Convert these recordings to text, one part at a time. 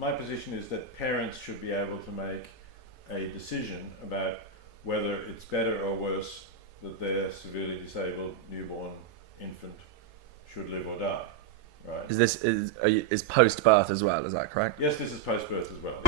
my position is that parents should be able to make a decision about whether it's better or worse that their severely disabled newborn infant should live or die. Right. Is post-birth as well? Is that correct? Yes, this is post-birth as well.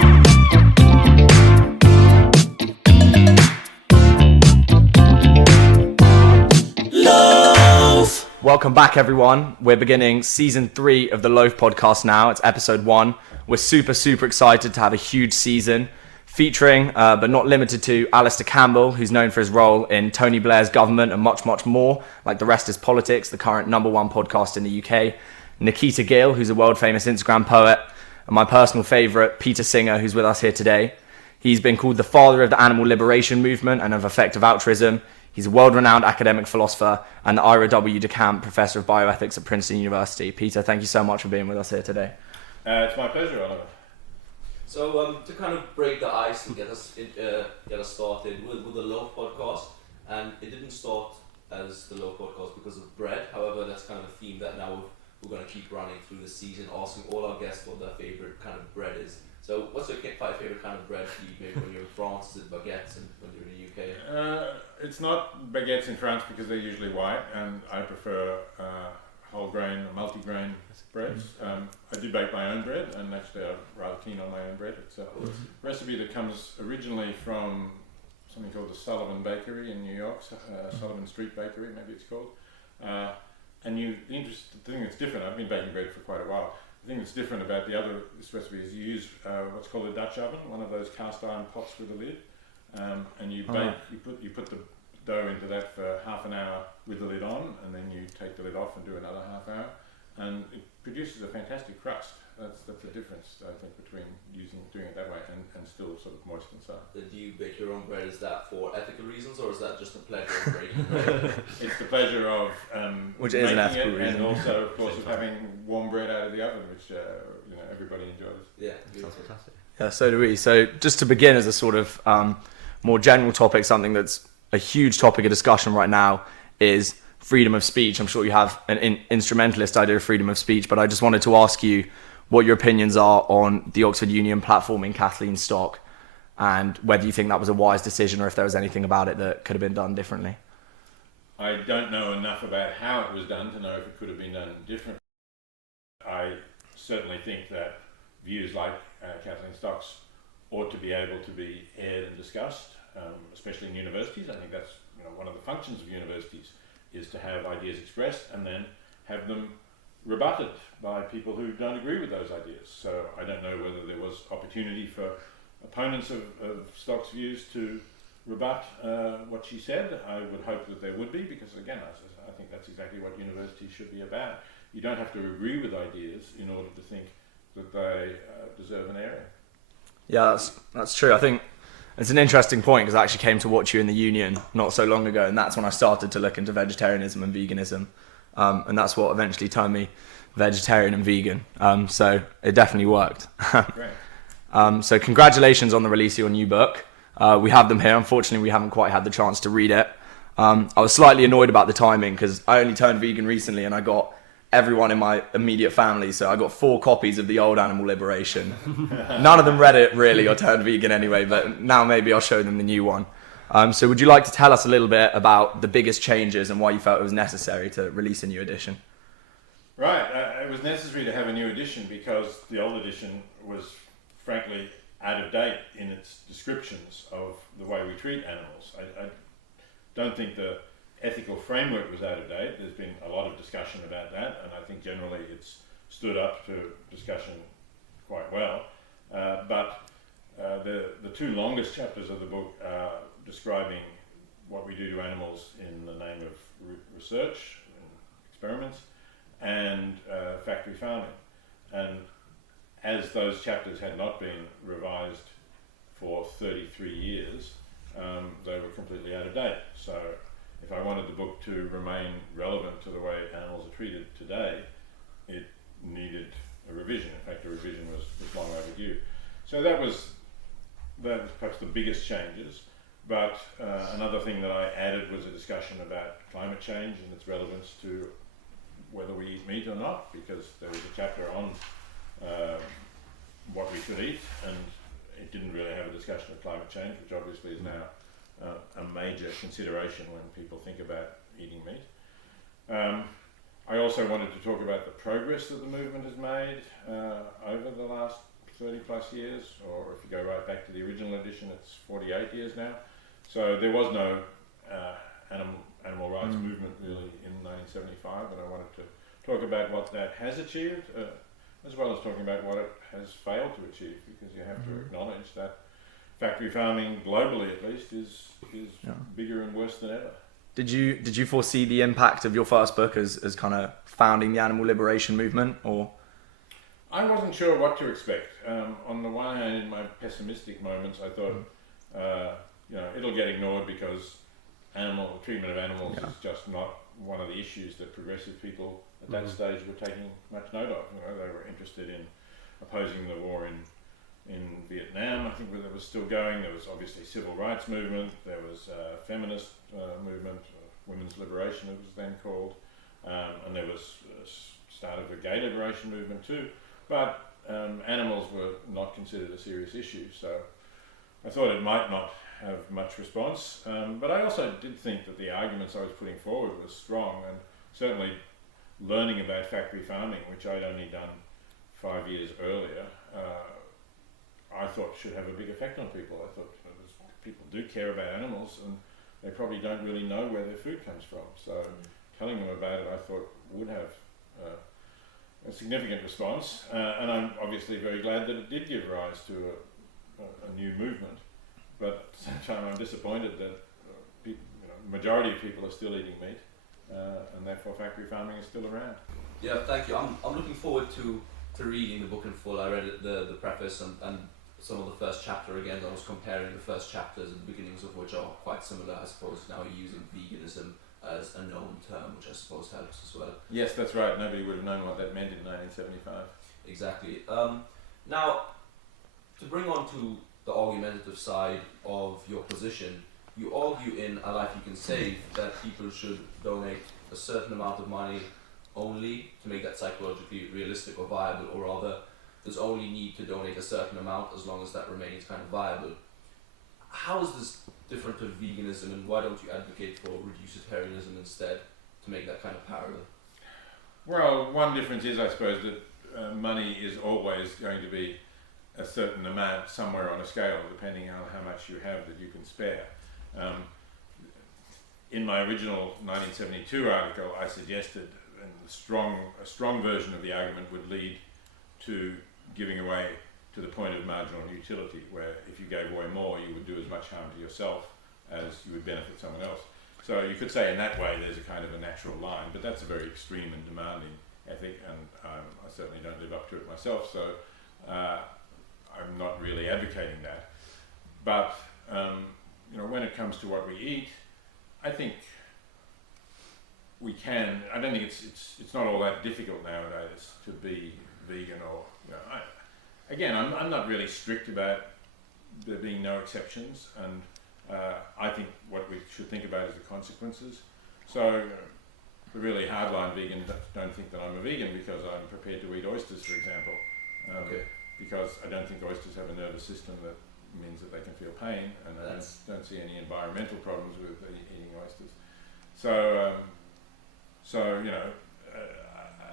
Welcome back, everyone. We're beginning season 3 of the Loaf podcast now. It's episode 1. We're super excited to have a huge season featuring, but not limited to, Alistair Campbell, who's known for his role in Tony Blair's government and much more. Like The Rest is Politics, the current #1 podcast in the UK. Nikita Gill, who's a world-famous Instagram poet. And my personal favourite, Peter Singer, who's with us here today. He's been called the father of the animal liberation movement and of effective altruism. He's a world-renowned academic philosopher and the Ira W Decamp Professor of Bioethics at Princeton University. Peter, thank you so much for being with us here today. It's my pleasure, Oliver. So to kind of break the ice and get us started with the Loaf podcast, and it didn't start as the Loaf podcast because of bread. However, that's kind of a theme that now we're going to keep running through the season, asking all our guests what their favorite kind of bread is. So what's your 5 favorite kind of bread to eat? Maybe when you're in France, is it baguettes, and when you're in the UK? It's not baguettes in France because they're usually white, and I prefer whole grain, multi-grain breads. I do bake my own bread, and actually I'm rather keen on my own bread. It's a recipe that comes originally from something called the Sullivan Bakery in New York, Sullivan Street Bakery, maybe it's called. And the interesting thing that's different, I've been baking bread for quite a while. The thing that's different about this recipe is you use what's called a Dutch oven, one of those cast iron pots with a lid, and you bake. You put the dough into that for half an hour with the lid on, and then you take the lid off and do another half hour, and it produces a fantastic crust. That's the difference, I think, between doing it that way and still sort of moist inside. Do you bake your own bread? Is that for ethical reasons, or is that just the pleasure of breaking bread? It's the pleasure of which is an ethical reason, and reason. also, of course, of having warm bread out of the oven, which everybody enjoys. Yeah, sounds fantastic. Yeah, so do we. So just to begin as a sort of more general topic, something that's a huge topic of discussion right now is freedom of speech. I'm sure you have an instrumentalist idea of freedom of speech, but I just wanted to ask you what your opinions are on the Oxford Union platforming Kathleen Stock, and whether you think that was a wise decision or if there was anything about it that could have been done differently. I don't know enough about how it was done to know if it could have been done differently. I certainly think that views like Kathleen Stock's ought to be able to be aired and discussed, especially in universities. I think that's one of the functions of universities is to have ideas expressed and then have them rebutted by people who don't agree with those ideas. So I don't know whether there was opportunity for opponents of Stock's views to rebut what she said. I would hope that there would be, because again, I think that's exactly what universities should be about. You don't have to agree with ideas in order to think that they deserve an airing. Yeah, that's true. I think it's an interesting point because I actually came to watch you in the Union not so long ago, and that's when I started to look into vegetarianism and veganism. And that's what eventually turned me vegetarian and vegan. So it definitely worked. Great. So congratulations on the release of your new book. We have them here. Unfortunately, we haven't quite had the chance to read it. I was slightly annoyed about the timing because I only turned vegan recently and I got everyone in my immediate family. So I got 4 copies of the old Animal Liberation. None of them read it really or turned vegan anyway, but now maybe I'll show them the new one. So would you like to tell us a little bit about the biggest changes and why you felt it was necessary to release a new edition? Right, it was necessary to have a new edition because the old edition was frankly out of date in its descriptions of the way we treat animals. I don't think the ethical framework was out of date. There's been a lot of discussion about that, and I think generally it's stood up to discussion quite well. But the 2 longest chapters of the book are describing what we do to animals in the name of research and experiments and factory farming. And as those chapters had not been revised for 33 years, they were completely out of date. So if I wanted the book to remain relevant to the way animals are treated today, it needed a revision. In fact, a revision was long overdue. So that was perhaps the biggest changes. But another thing that I added was a discussion about climate change and its relevance to whether we eat meat or not, because there was a chapter on what we should eat, and it didn't really have a discussion of climate change, which obviously is now a major consideration when people think about eating meat. I also wanted to talk about the progress that the movement has made over the last 30 plus years, or if you go right back to the original edition, it's 48 years now. So there was no animal rights movement really in 1975, and I wanted to talk about what that has achieved, as well as talking about what it has failed to achieve, because you have to acknowledge that factory farming, globally at least, is bigger and worse than ever. Did you foresee the impact of your first book as kind of founding the animal liberation movement, or? I wasn't sure what to expect. On the one hand, in my pessimistic moments, I thought, it'll get ignored because treatment of animals is just not one of the issues that progressive people at that stage were taking much note of. They were interested in opposing the war in Vietnam. I think that was still going. There was obviously civil rights movement. There was feminist movement, women's liberation it was then called, and there was start of a gay liberation movement too. But animals were not considered a serious issue, so I thought it might not have much response. But I also did think that the arguments I was putting forward were strong, and certainly learning about factory farming, which I'd only done 5 years earlier, I thought should have a big effect on people. I thought people do care about animals, and they probably don't really know where their food comes from. So telling them about it, I thought would have a significant response. And I'm obviously very glad that it did give rise to a new movement. But at the same time, I'm disappointed that the majority of people are still eating meat, and therefore factory farming is still around. Yeah, thank you. I'm looking forward to reading the book in full. I read the preface and some of the first chapter again. I was comparing the first chapters and the beginnings of which are quite similar. I suppose now you're using veganism as a known term, which I suppose helps as well. Yes, that's right. Nobody would have known what that meant in 1975. Exactly. Now, to bring on to the argumentative side of your position, you argue in A Life You Can Save that people should donate a certain amount of money only to make that psychologically realistic or viable, or rather, there's only need to donate a certain amount as long as that remains kind of viable. How is this different to veganism, and why don't you advocate for reducitarianism instead to make that kind of parallel? Well, one difference is, I suppose, that money is always going to be a certain amount somewhere on a scale, depending on how much you have that you can spare. In my original 1972 article, I suggested a strong version of the argument would lead to giving away to the point of marginal utility, where if you gave away more, you would do as much harm to yourself as you would benefit someone else. So you could say in that way there's a kind of a natural line, but that's a very extreme and demanding ethic, and I certainly don't live up to it myself, so I'm not really advocating that. But when it comes to what we eat, I think we can. I don't think it's not all that difficult nowadays to be vegan, or I'm not really strict about there being no exceptions, and I think what we should think about is the consequences. So the really hardline vegans don't think that I'm a vegan because I'm prepared to eat oysters, for example. Because I don't think oysters have a nervous system that means that they can feel pain, and I don't see any environmental problems with eating oysters. So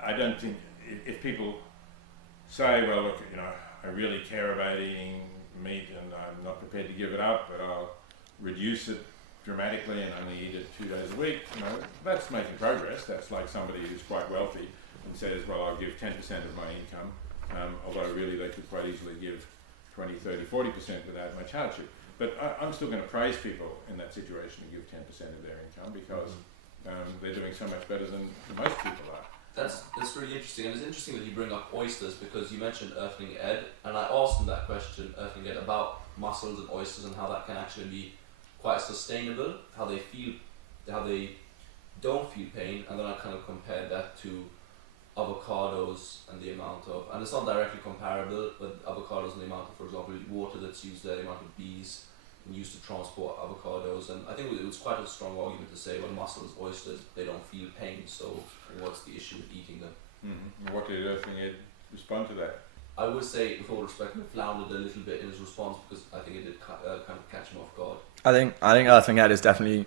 I don't think if people say, well, look, I really care about eating meat and I'm not prepared to give it up, but I'll reduce it dramatically and only eat it 2 days a week, that's making progress. That's like somebody who's quite wealthy and says, well, I'll give 10% of my income, although really they could quite easily give 20, 30, 40% without much hardship. But I'm still going to praise people in that situation who give 10% of their income, because they're doing so much better than most people are. That's really interesting, and it's interesting that you bring up oysters, because you mentioned Earthling Ed, and I asked him that question, Earthling Ed, about mussels and oysters and how that can actually be quite sustainable, how they don't feel pain, and then I kind of compared that to avocados and the amount of, and it's not directly comparable, but avocados and the amount of, for example, water that's used there, the amount of bees used to transport avocados, and I think it was quite a strong argument to say, well, mussels, oysters, they don't feel pain, so what's the issue with eating them? What did Earthling Ed respond to that? I would say, with all respect, he floundered a little bit in his response because I think it did kind of catch him off guard. I think Earthling Ed is definitely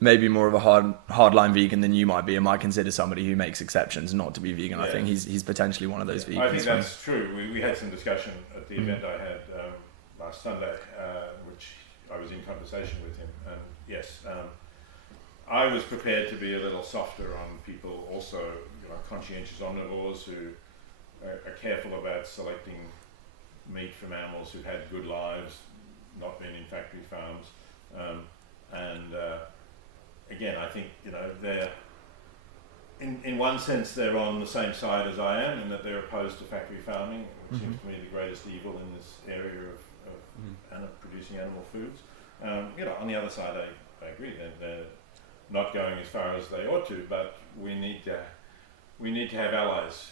maybe more of a hardline vegan than you might be, and might consider somebody who makes exceptions not to be vegan. Yeah. I think he's potentially one of those vegans. I think that's true. We had some discussion at the event I had last Sunday, which I was in conversation with him, and yes, I was prepared to be a little softer on people also, conscientious omnivores who are careful about selecting meat from animals who've had good lives, not been in factory farms, and again, I think they're in one sense they're on the same side as I am, in that they're opposed to factory farming, which seems to me the greatest evil in this area of producing animal foods. On the other side, I agree that they're not going as far as they ought to, but we need to have allies.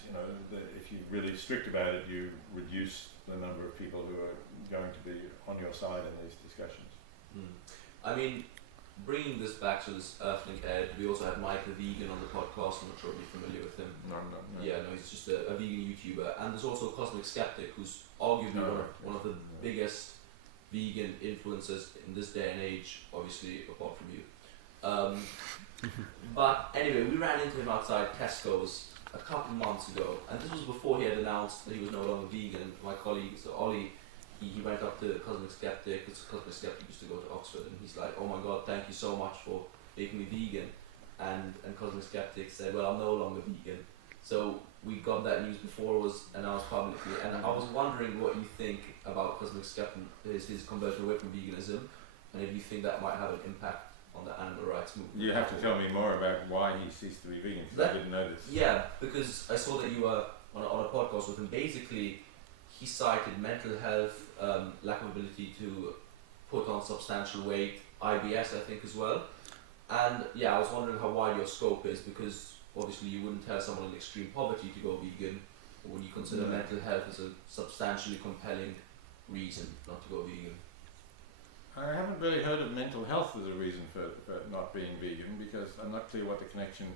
If you're really strict about it, you reduce the number of people who are going to be on your side in these discussions. I mean, bringing this back to this Earthling Ed, we also had Mike the Vegan on the podcast. I'm not sure if you're familiar with him. No. Yeah, no, he's just a vegan YouTuber. And there's also Cosmic Skeptic, who's arguably one of the biggest vegan influencers in this day and age, obviously, apart from you. But anyway, we ran into him outside Tesco's a couple months ago, and this was before he had announced that he was no longer vegan. My colleague, so Ollie, he went up to Cosmic Skeptic, because Cosmic Skeptic used to go to Oxford, and he's like, "Oh my god, thank you so much for making me vegan." And Cosmic Skeptic said, "Well, I'm no longer vegan." So we got that news before it was announced publicly, and I was wondering what you think about Cosmic Skeptic, his conversion away from veganism, and if you think that might have an impact on the animal rights movement. You have to tell me more about why he ceased to be vegan, because I didn't notice. Yeah, because I saw that you were on a podcast with him. Basically, he cited mental health, lack of ability to put on substantial weight, IBS I think as well. And yeah, I was wondering how wide your scope is, because obviously you wouldn't tell someone in extreme poverty to go vegan, or would you consider mental health as a substantially compelling reason not to go vegan? I haven't really heard of mental health as a reason for not being vegan, because I'm not clear what the connection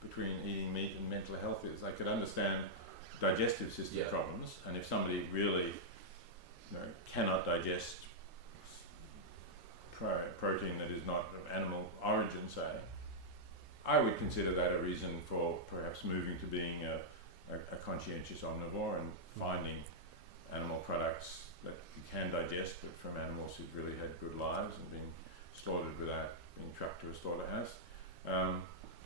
between eating meat and mental health is. I could understand digestive system problems, and if somebody really cannot digest protein that is not of animal origin, say, I would consider that a reason for perhaps moving to being a conscientious omnivore and finding animal products that you can digest, but from animals who've really had good lives and been slaughtered without being trucked to a slaughterhouse.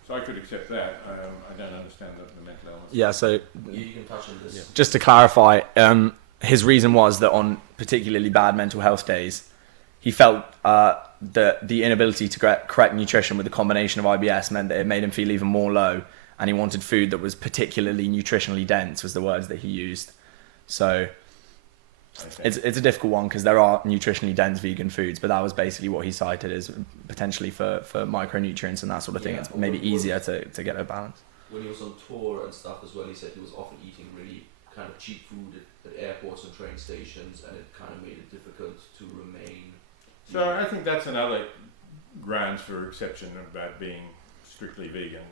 So I could accept that. I don't understand the mental illness. Yeah, so you can touch on this. Just to clarify, his reason was that on particularly bad mental health days, he felt that the inability to get correct nutrition with the combination of IBS meant that it made him feel even more low, and he wanted food that was particularly nutritionally dense, was the words that he used. So it's a difficult one, because there are nutritionally dense vegan foods, but that was basically what he cited as potentially for micronutrients and that sort of thing. It's maybe easier to get a balance. When he was on tour and stuff as well, he said he was often eating really kind of cheap food at airports and train stations, and it kind of made it difficult to remain. So I think that's another grounds for exception about being strictly vegan.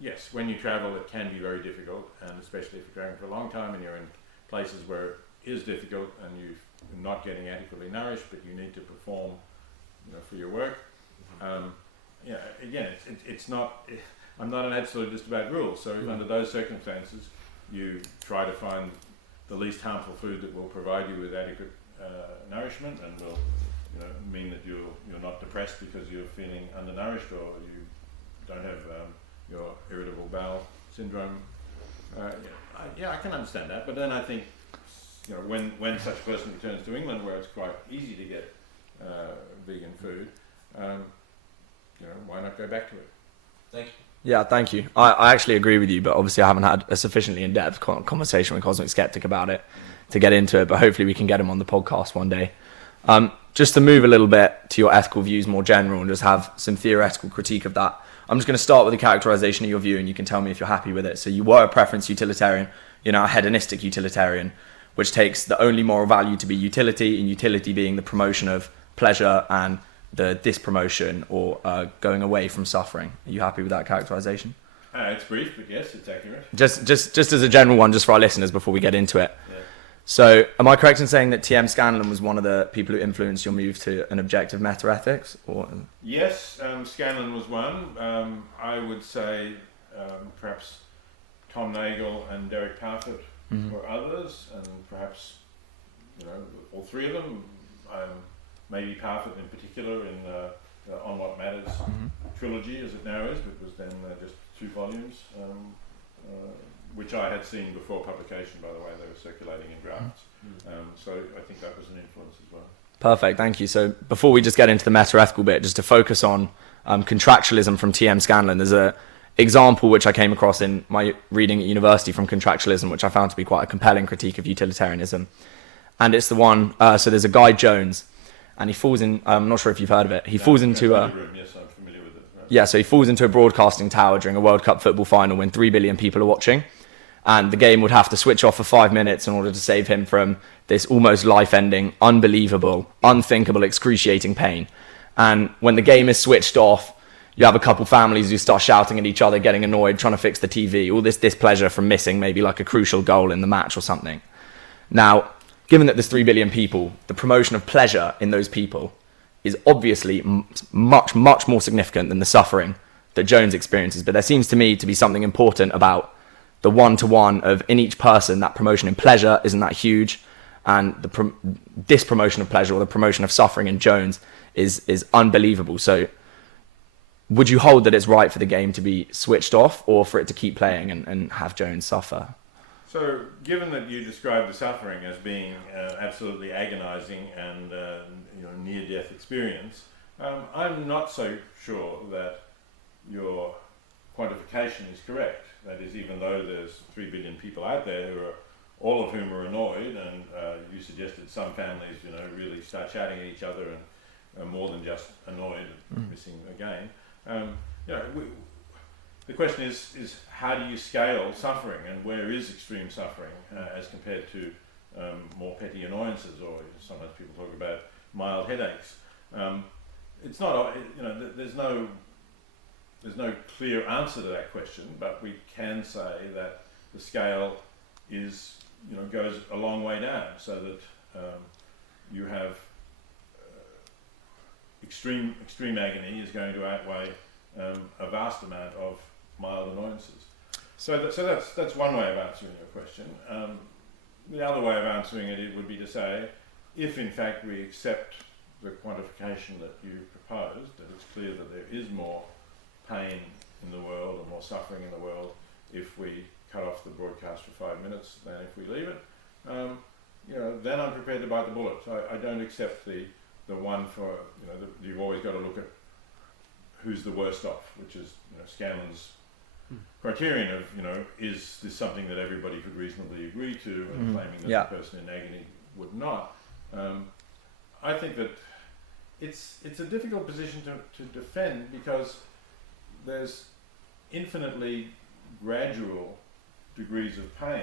Yes, when you travel it can be very difficult, and especially if you're traveling for a long time and you're in places where it is difficult and you're not getting adequately nourished, but you need to perform for your work. Again, it's not, I'm not an absolutist about rules, so if under those circumstances you try to find the least harmful food that will provide you with adequate nourishment and will mean that you're not depressed because you're feeling undernourished, or you don't have your irritable bowel syndrome. I can understand that, but then I think when such a person returns to England, where it's quite easy to get vegan food, why not go back to it? Thank you. Yeah, thank you. I actually agree with you, but obviously I haven't had a sufficiently in-depth conversation with Cosmic Skeptic about it to get into it, but hopefully we can get him on the podcast one day. Just to move a little bit to your ethical views more general and just have some theoretical critique of that, I'm just going to start with a characterization of your view, and you can tell me if you're happy with it. So you were a preference utilitarian, a hedonistic utilitarian, which takes the only moral value to be utility, and utility being the promotion of pleasure and the dispromotion or going away from suffering. Are you happy with that characterization? It's brief, but yes, it's accurate. Just as a general one, just for our listeners before we get into it. So, am I correct in saying that T.M. Scanlon was one of the people who influenced your move to an objective meta-ethics? Or Yes, Scanlon was one. I would say perhaps Tom Nagel and Derek Parfit were others, and perhaps all three of them. Maybe Parfit in particular in the On What Matters trilogy, as it now is, but was then just 2 volumes, which I had seen before publication. By the way, they were circulating in drafts, so I think that was an influence as well. Perfect, thank you. So before we just get into the meta-ethical bit, just to focus on contractualism from T.M. Scanlon, there's a example which I came across in my reading at university from contractualism, which I found to be quite a compelling critique of utilitarianism. And it's the one, so there's a guy, Jones, and he falls in, I'm not sure if you've heard of it, he falls into a... Yes, I'm familiar with it. Right. Yeah, so he falls into a broadcasting tower during a World Cup football final when 3 billion people are watching, and the game would have to switch off for 5 minutes in order to save him from this almost life-ending, unbelievable, unthinkable, excruciating pain. And when the game is switched off, you have a couple families who start shouting at each other, getting annoyed, trying to fix the TV, all this displeasure from missing maybe like a crucial goal in the match or something. Now, given that there's 3 billion people, the promotion of pleasure in those people is obviously much, much more significant than the suffering that Jones experiences. But there seems to me to be something important about the one-to-one of in each person, that promotion in pleasure isn't that huge, and the dispromotion of pleasure or the promotion of suffering in Jones is unbelievable. So would you hold that it's right for the game to be switched off, or for it to keep playing and have Jones suffer? So, given that you describe the suffering as being absolutely agonizing and near-death experience, I'm not so sure that your quantification is correct. That is, even though there's 3 billion people out there who are, all of whom are annoyed, and you suggested some families, really start shouting at each other and are more than just annoyed at missing a game. The question is how do you scale suffering, and where is extreme suffering as compared to more petty annoyances, or sometimes people talk about mild headaches. It's not, there's no clear answer to that question, but we can say that the scale is, goes a long way down, so that you have extreme agony is going to outweigh a vast amount of mild annoyances. So that's one way of answering your question. The other way of answering it would be to say, if in fact we accept the quantification that you proposed, that it's clear that there is more pain in the world and more suffering in the world if we cut off the broadcast for 5 minutes than if we leave it, then I'm prepared to bite the bullet. So I don't accept the one for, you've always got to look at who's the worst off, which is Scanlon's criterion of, is this something that everybody could reasonably agree to, and claiming that the person in agony would not. I think that it's a difficult position to defend, because there's infinitely gradual degrees of pain,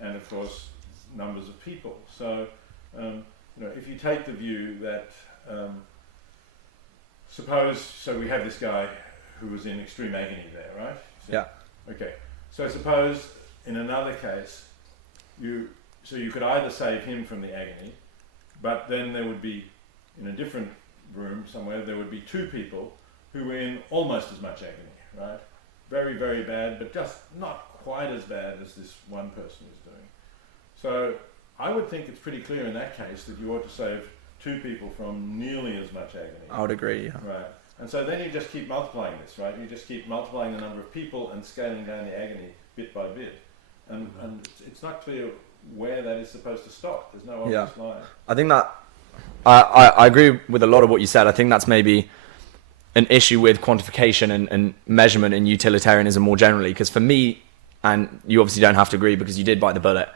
and of course numbers of people. So if you take the view that so we have this guy who was in extreme agony there, right? So, yeah. Okay. So suppose in another case, you could either save him from the agony, but then there would be, in a different room somewhere, there would be 2 people who were in almost as much agony, right? Very, very bad, but just not quite as bad as this one person is doing. So I would think it's pretty clear in that case that you ought to save 2 people from nearly as much agony. I would agree, yeah. Right. And so then you just keep multiplying this, right? You just keep multiplying the number of people and scaling down the agony bit by bit. And it's not clear where that is supposed to stop. There's no obvious line. I think that I agree with a lot of what you said. I think that's maybe an issue with quantification and measurement in utilitarianism more generally, because for me, and you obviously don't have to agree because you did bite the bullet,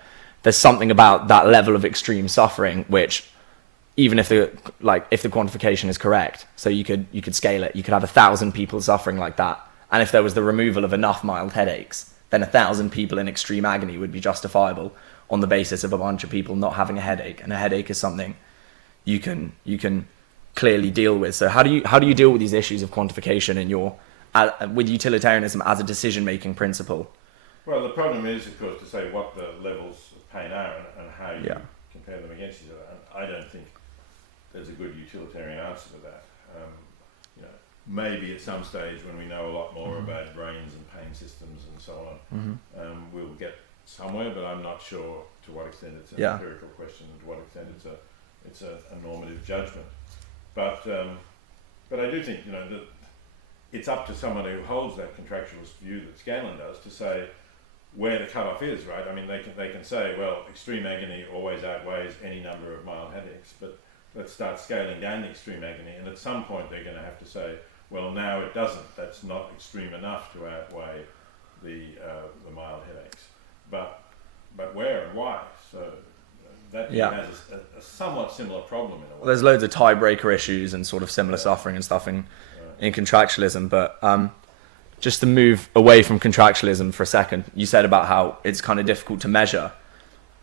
there's something about that level of extreme suffering which, even if the quantification is correct, so you could scale it, you could have 1,000 people suffering like that, and if there was the removal of enough mild headaches, then 1,000 people in extreme agony would be justifiable on the basis of a bunch of people not having a headache, and a headache is something you can clearly deal with. So how do you deal with these issues of quantification in with utilitarianism as a decision-making principle? Well, the problem is, of course, to say what the levels of pain are and how you Yeah. compare them against each other. And I don't think there's a good utilitarian answer to that. You know, maybe at some stage when we know a lot more about brains and pain systems and so on, we'll get somewhere. But I'm not sure to what extent it's an empirical question and to what extent it's a normative judgment. But I do think, you know, that it's up to someone who holds that contractualist view that Scanlon does to say where the cutoff is, right? I mean, they can say, well, extreme agony always outweighs any number of mild headaches, but let's start scaling down the extreme agony, and at some point they're going to have to say, well, now it doesn't. That's not extreme enough to outweigh the mild headaches. But where and why? So that has a somewhat similar problem in a way. Well, there's loads of tiebreaker issues and sort of similar suffering and stuff in contractualism, but just to move away from contractualism for a second, you said about how it's kind of difficult to measure.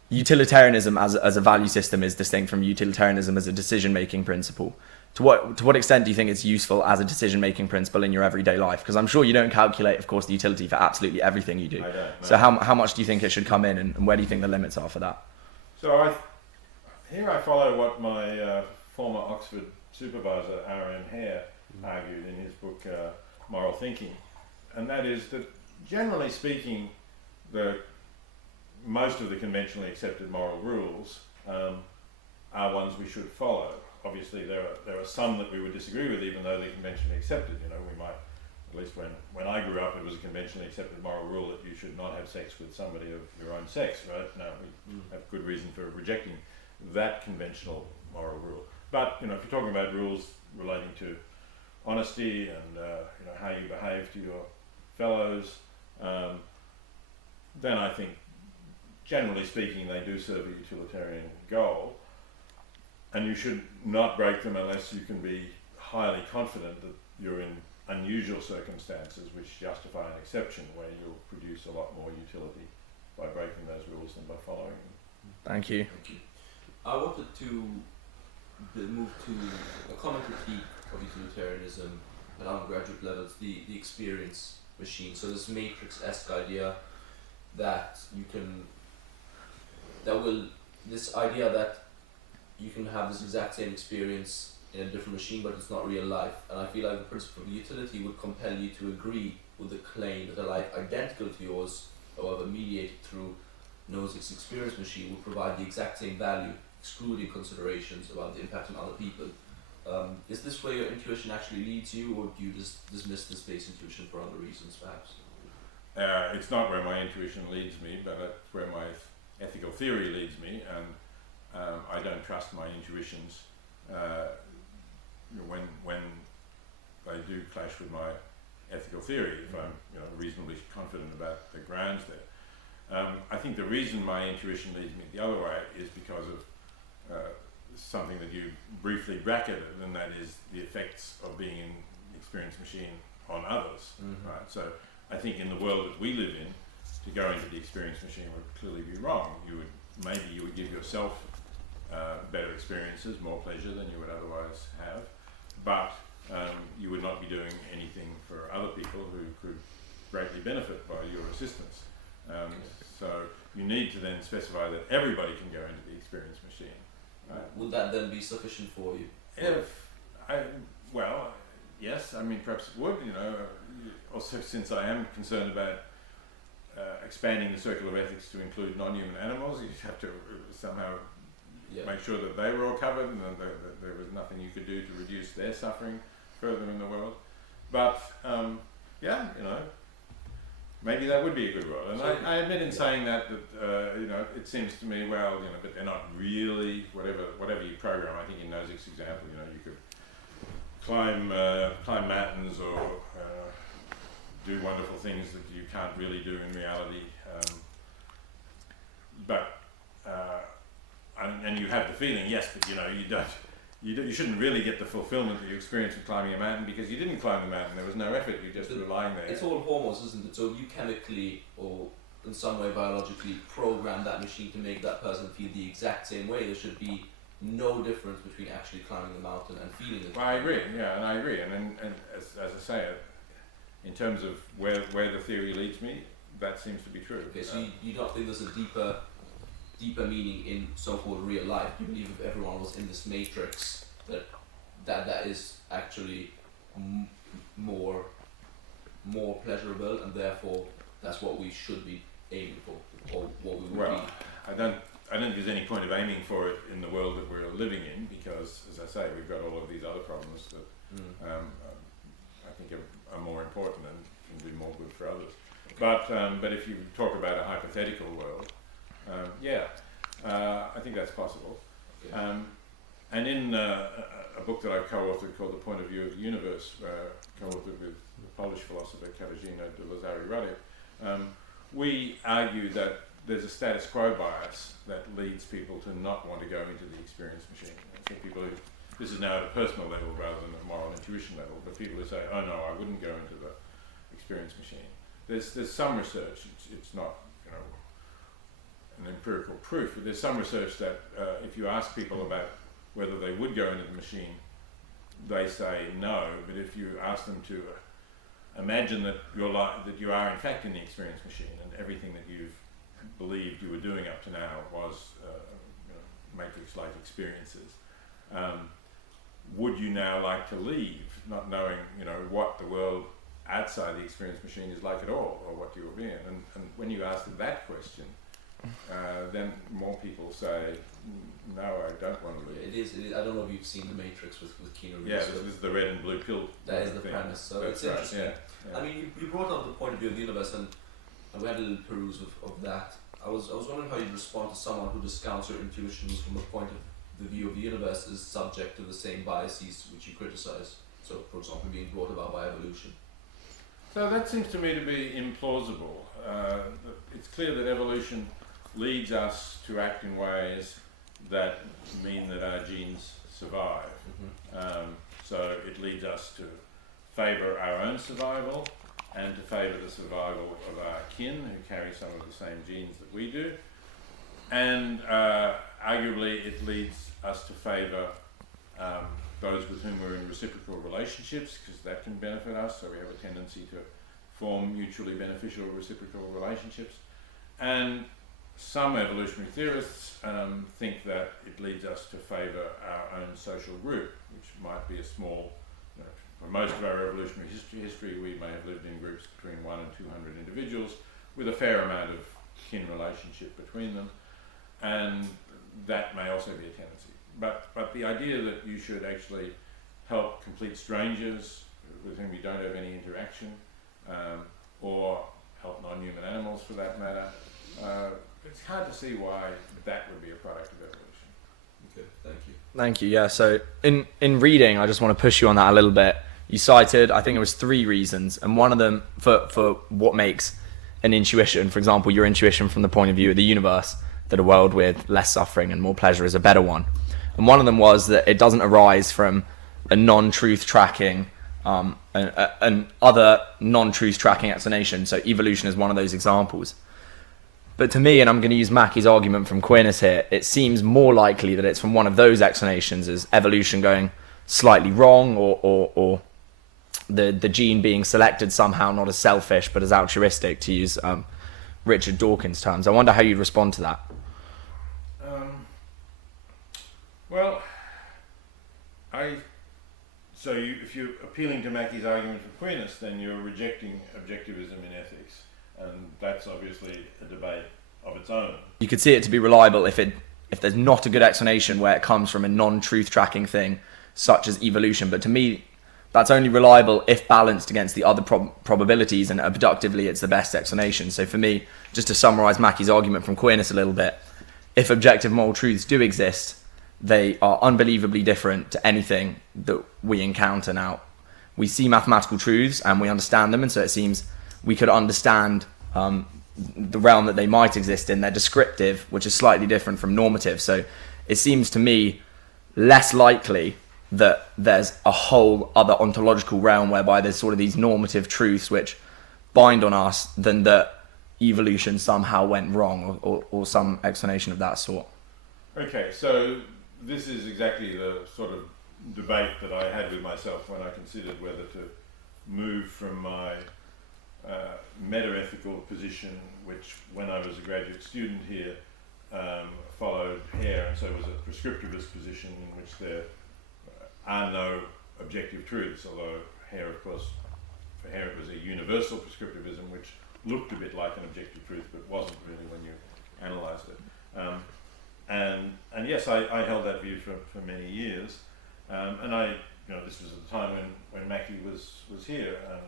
Utilitarianism as a value system is distinct from utilitarianism as a decision-making principle. To what extent do you think it's useful as a decision-making principle in your everyday life? Because I'm sure you don't calculate, of course, the utility for absolutely everything you do. I don't, no. So how much do you think it should come in, and where do you think the limits are for that? So I follow what my former Oxford supervisor, Aaron Hare, argued in his book Moral Thinking, and that is that generally speaking, most of the conventionally accepted moral rules are ones we should follow. Obviously, there are some that we would disagree with, even though they're conventionally accepted. You know, we might, at least when I grew up, it was a conventionally accepted moral rule that you should not have sex with somebody of your own sex, right? Now, we have good reason for rejecting that conventional moral rule. But, you know, if you're talking about rules relating to honesty and, you know, how you behave to your fellows, then I think, generally speaking, they do serve a utilitarian goal. And you should not break them unless you can be highly confident that you're in unusual circumstances which justify an exception, where you'll produce a lot more utility by breaking those rules than by following them. Thank you. I wanted to move to a common critique of utilitarianism at undergraduate levels, the experience machine. So this matrix-esque idea that this idea that you can have this exact same experience in a different machine, but it's not real life. And I feel like the principle of utility would compel you to agree with the claim that a life identical to yours, however mediated through Nozick's experience machine, would provide the exact same value, excluding considerations about the impact on other people. Is this where your intuition actually leads you, or do you just dismiss this base intuition for other reasons, perhaps? It's not where my intuition leads me, but it's where my ethical theory leads me, and I don't trust my intuitions when they do clash with my ethical theory, if I'm reasonably confident about the grounds there. I think the reason my intuition leads me the other way is because of something that you briefly bracketed, and that is the effects of being in the experience machine on others. Right? So I think in the world that we live in, to go into the experience machine would clearly be wrong. Maybe you would give yourself better experiences, more pleasure than you would otherwise have, but you would not be doing anything for other people who could greatly benefit by your assistance. So you need to then specify that everybody can go into the experience machine. Would that then be sufficient for you? Yes, I mean, perhaps it would, also since I am concerned about expanding the circle of ethics to include non-human animals, you have to somehow make sure that they were all covered and that there was nothing you could do to reduce their suffering further in the world. But maybe that would be a good role. And I admit in saying that it seems to me, but they're not really, whatever you program. I think in Nozick's example, you could climb mountains or do wonderful things that you can't really do in reality. And you have the feeling, yes, but you shouldn't really get the fulfillment that you experience with climbing a mountain, because you didn't climb the mountain. There was no effort. You just were lying there. It's all hormones, isn't it? So you chemically or in some way biologically program that machine to make that person feel the exact same way. There should be no difference between actually climbing the mountain and feeling it. Well, I agree. Yeah, and I agree. And as I say, in terms of where the theory leads me, that seems to be true. Okay, so you don't think there's a deeper deeper meaning in so-called real life. You believe if everyone was in this matrix, that is actually more pleasurable, and therefore that's what we should be aiming for, or what we would be. I don't think there's any point of aiming for it in the world that we're living in, because, as I say, we've got all of these other problems that I think are more important and can do more good for others. Okay. But if you talk about a hypothetical world, I think that's possible. Okay. And in a book that I've co-authored called The Point of View of the Universe, co-authored with the Polish philosopher Katarzyna Rady, we argue that there's a status quo bias that leads people to not want to go into the experience machine. I think people who, this is now at a personal level rather than a moral intuition level, but people who say, oh no, I wouldn't go into the experience machine. There's some research, it's not an empirical proof, but there's some research that if you ask people about whether they would go into the machine, they say no, but if you ask them to imagine that that you are in fact in the experience machine and everything that you've believed you were doing up to now was matrix-like experiences, would you now like to leave, not knowing what the world outside the experience machine is like at all, or what you will be in? And when you ask that question, then more people say, no, I don't want to leave. It is. I don't know if you've seen The Matrix with Keanu Reeves. Yeah, this is the red and blue pill. That is the premise. So that's it's interesting. Right, yeah. I mean, you brought up the point of view of the universe, and we had a little peruse of that. I was wondering how you'd respond to someone who discounts your intuitions from the point of the view of the universe is subject to the same biases which you criticize. So, for example, being brought about by evolution. So that seems to me to be implausible. It's clear that evolution leads us to act in ways that mean that our genes survive. So it leads us to favour our own survival and to favour the survival of our kin who carry some of the same genes that we do. And arguably it leads us to favour those with whom we're in reciprocal relationships, because that can benefit us, so we have a tendency to form mutually beneficial reciprocal relationships. And some evolutionary theorists think that it leads us to favour our own social group, which might be a small, for most of our evolutionary history we may have lived in groups between 1 and 200 individuals with a fair amount of kin relationship between them, and that may also be a tendency. But the idea that you should actually help complete strangers with whom you don't have any interaction, or help non-human animals for that matter, it's hard to see why that would be a product of evolution. Okay, thank you. Thank you. Yeah, so in reading, I just want to push you on that a little bit. You cited, I think it was 3 reasons, and one of them for what makes an intuition, for example, your intuition from the point of view of the universe, that a world with less suffering and more pleasure is a better one. And one of them was that it doesn't arise from a non-truth tracking, and other non-truth tracking explanation. So evolution is one of those examples. But to me, and I'm going to use Mackie's argument from Aquinas here, it seems more likely that it's from one of those explanations as evolution going slightly wrong, or the gene being selected somehow not as selfish but as altruistic, to use Richard Dawkins' terms. I wonder how you'd respond to that. If you're appealing to Mackie's argument for Aquinas, then you're rejecting objectivism in ethics, and that's obviously a debate of its own. You could see it to be reliable if there's not a good explanation where it comes from a non-truth tracking thing, such as evolution. But to me, that's only reliable if balanced against the other probabilities, and abductively it's the best explanation. So for me, just to summarise Mackie's argument from Aquinas a little bit, if objective moral truths do exist, they are unbelievably different to anything that we encounter now. We see mathematical truths and we understand them, and so it seems we could understand the realm that they might exist in. They're descriptive, which is slightly different from normative. So it seems to me less likely that there's a whole other ontological realm whereby there's sort of these normative truths which bind on us, than that evolution somehow went wrong, or some explanation of that sort. Okay, so this is exactly the sort of debate that I had with myself when I considered whether to move from my meta-ethical position, which when I was a graduate student here followed hair, and so it was a prescriptivist position in which there are no objective truths, although hair, of course, for hair it was a universal prescriptivism which looked a bit like an objective truth but wasn't really when you analysed it. And yes, I held that view for many years, and this was at the time when Mackie was here, and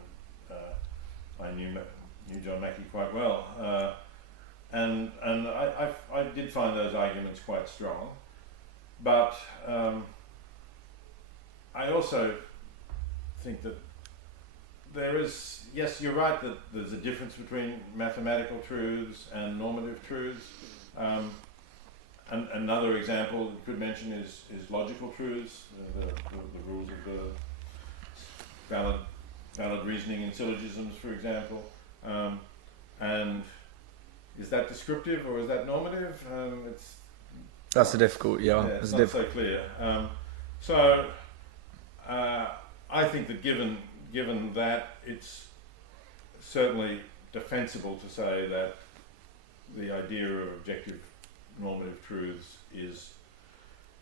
I knew John Mackie quite well, and I did find those arguments quite strong, but I also think that there is, yes, you're right that there's a difference between mathematical truths and normative truths. And another example you could mention is logical truths, the rules of the valid reasoning in syllogisms, for example. And is that descriptive or is that normative? That's a difficult, it's not so clear. So I think that given that, it's certainly defensible to say that the idea of objective normative truths is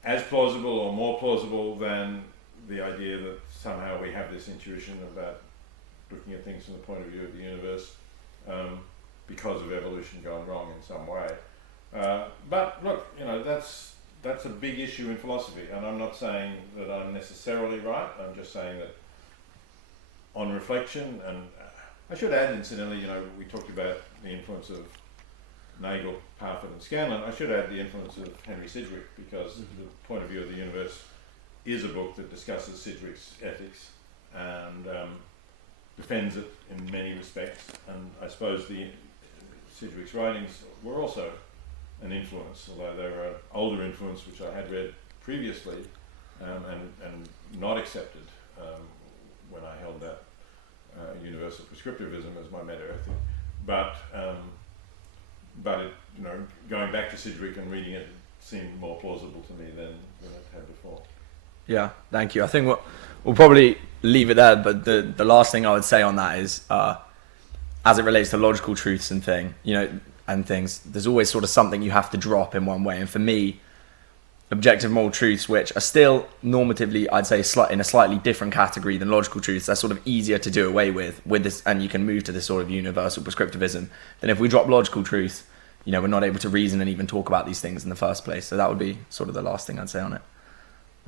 as plausible or more plausible than the idea that somehow we have this intuition about looking at things from the point of view of the universe because of evolution gone wrong in some way. But look, that's a big issue in philosophy, and I'm not saying that I'm necessarily right. I'm just saying that on reflection, and I should add, incidentally, we talked about the influence of Nagel, Parfit and Scanlon. I should add the influence of Henry Sidgwick, because The Point of View of the Universe is a book that discusses Sidgwick's ethics and defends it in many respects, and I suppose Sidgwick's writings were also an influence, although they were an older influence which I had read previously and not accepted when I held that universal prescriptivism as my meta ethic. But it, going back to Sidgwick and reading it seemed more plausible to me than it had before. Yeah, thank you. I think we'll probably leave it there, but the last thing I would say on that is, as it relates to logical truths and things, there's always sort of something you have to drop in one way. And for me, objective moral truths, which are still normatively, I'd say, in a slightly different category than logical truths, they're sort of easier to do away with this, and you can move to this sort of universal prescriptivism. Then if we drop logical truth, we're not able to reason and even talk about these things in the first place. So that would be sort of the last thing I'd say on it.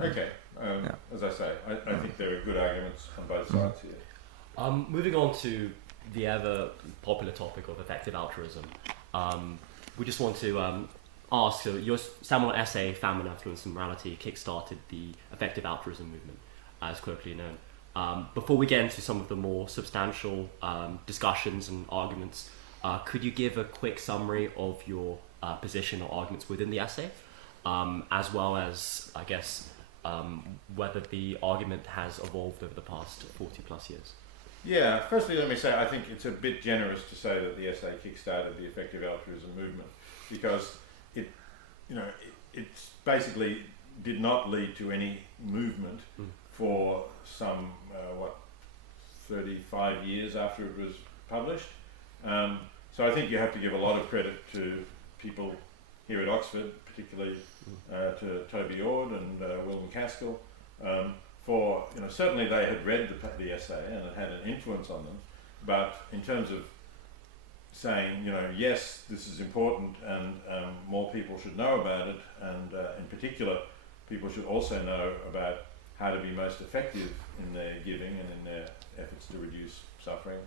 Okay. As I say, I think there are good arguments on both sides here. Moving on to the ever popular topic of effective altruism, we just want to ask, so your seminal essay, Famine, Affluence and Morality, kickstarted the effective altruism movement, as colloquially known. Before we get into some of the more substantial discussions and arguments, could you give a quick summary of your position or arguments within the essay, as well as, I guess, whether the argument has evolved over the past 40 plus years? Yeah, firstly let me say I think it's a bit generous to say that the essay kickstarted the effective altruism movement, because it basically did not lead to any movement for some 35 years after it was published. So I think you have to give a lot of credit to people here at Oxford, particularly to Toby Ord and William Caskell, for certainly they had read the essay and it had an influence on them, but in terms of saying yes, this is important and more people should know about it, and in particular people should also know about how to be most effective in their giving and in their efforts to reduce suffering.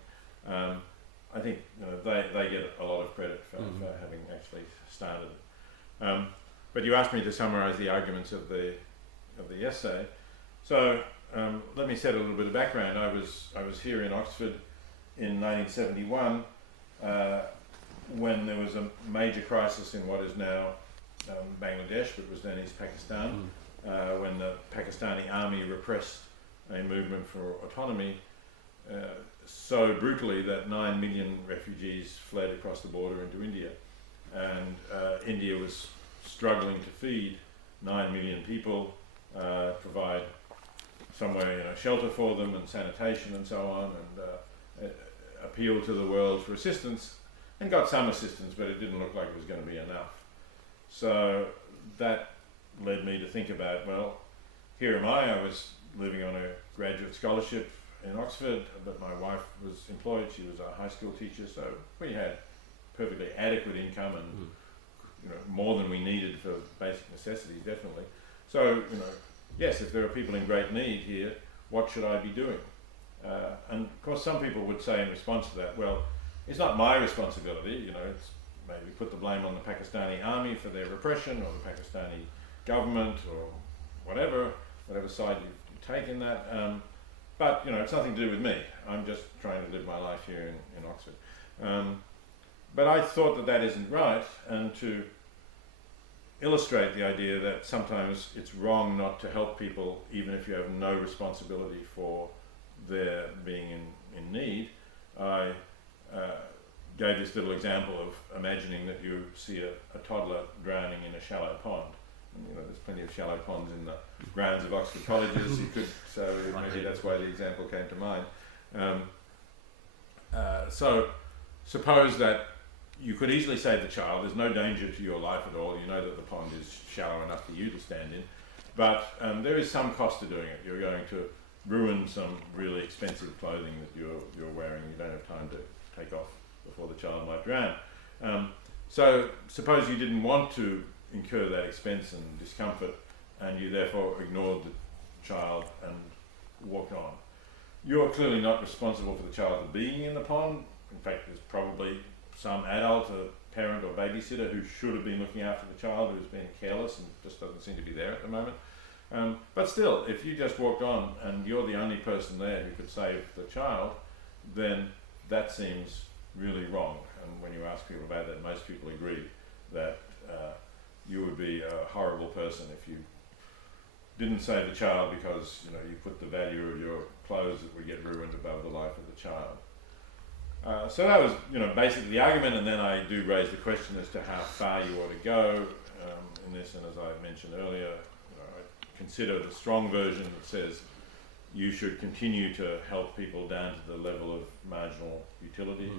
I think they get a lot of credit for having actually started it. But you asked me to summarise the arguments of the essay. So let me set a little bit of background. I was here in Oxford in 1971 when there was a major crisis in what is now Bangladesh, but was then East Pakistan, when the Pakistani army repressed a movement for autonomy so brutally that 9 million refugees fled across the border into India, and India was struggling to feed 9 million people, provide somewhere shelter for them and sanitation and so on, and appeal to the world for assistance, and got some assistance, but it didn't look like it was going to be enough. So that led me to think about, well, here am I was living on a graduate scholarship in Oxford, but my wife was employed, she was a high school teacher, so we had perfectly adequate income and more than we needed for basic necessities, definitely. So, yes, if there are people in great need here, what should I be doing? And of course some people would say in response to that, well, it's not my responsibility, it's maybe put the blame on the Pakistani army for their repression, or the Pakistani government, or whatever side you take in that. But it's nothing to do with me. I'm just trying to live my life here in Oxford. But I thought that isn't right, and to illustrate the idea that sometimes it's wrong not to help people even if you have no responsibility for their being in need, I gave this little example of imagining that you see a toddler drowning in a shallow pond. And, there's plenty of shallow ponds in the grounds of Oxford colleges. So maybe that's why the example came to mind. So suppose that you could easily save the child. There's no danger to your life at all. You know that the pond is shallow enough for you to stand in, but there is some cost to doing it. You're going to ruin some really expensive clothing that you're wearing. You don't have time to take off before the child might drown. So suppose you didn't want to incur that expense and discomfort, and you therefore ignored the child and walked on. You're clearly not responsible for the child being in the pond. In fact, there's probably some adult, a parent or babysitter, who should have been looking after the child, who's been careless and just doesn't seem to be there at the moment. But still, if you just walked on and you're the only person there who could save the child, then that seems really wrong. And when you ask people about that, most people agree that you would be a horrible person if you didn't save the child because you put the value of your clothes that would get ruined above the life of the child. So that was basically the argument, and then I do raise the question as to how far you ought to go in this. And as I mentioned earlier, I consider the strong version that says you should continue to help people down to the level of marginal utility,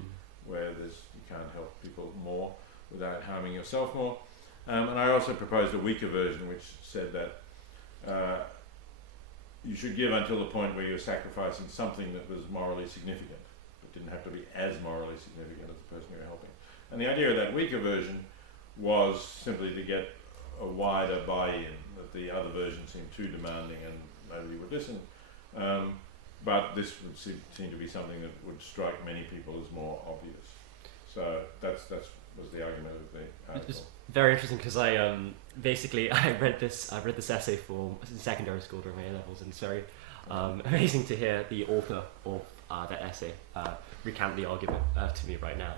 where you can't help people more without harming yourself more. And I also proposed a weaker version which said that you should give until the point where you're sacrificing something that was morally significant, but didn't have to be as morally significant as the person you're helping. And the idea of that weaker version was simply to get a wider buy-in, that the other version seemed too demanding and nobody would listen. But this would seem to be something that would strike many people as more obvious. So that was the argument of the article. It's very interesting because I read this essay for secondary school during my A-levels, and it's very amazing to hear the author of that essay recount the argument to me right now.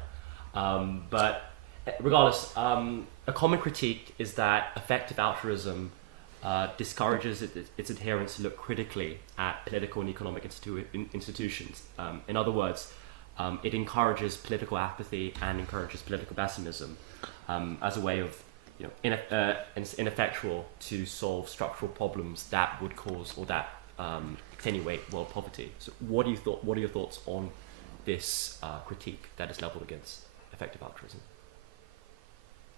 But regardless, a common critique is that effective altruism discourages its adherents to look critically at political and economic institutions. In other words, it encourages political apathy and encourages political pessimism as a way of, ineffectual to solve structural problems that would cause or that attenuate world poverty. So, what are your thoughts on this critique that is leveled against effective altruism?